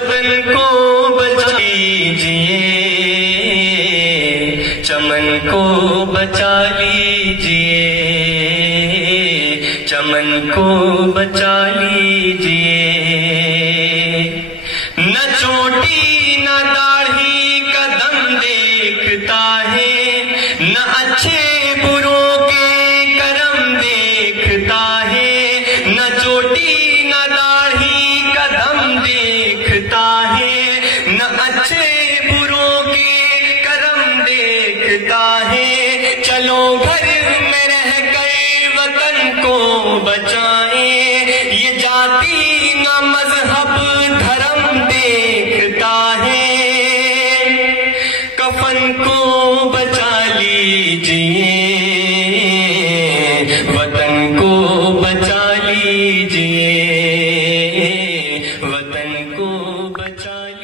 وطن کو بچا لیجئے، چمن کو بچا لیجئے، چمن کو بچا لیجئے۔ نہ چوٹی نہ داڑھی کا دم دیکھتا ہے، نہ اچھے بروں کے کرم دیکھتا ہے، نہ چوٹی نہ داڑھی کا دم دیکھتا ہے، نہ اچھے بروں کے کرم دیکھتا ہے۔ چلو گھر میں رہ کر وطن کو بچائیں، یہ جاتی نہ مذہب دھرم دیکھتا ہے۔ کفن کو بچا لیجئے، وطن کو بچا لیجئے، وطن کو بچا لیجئے۔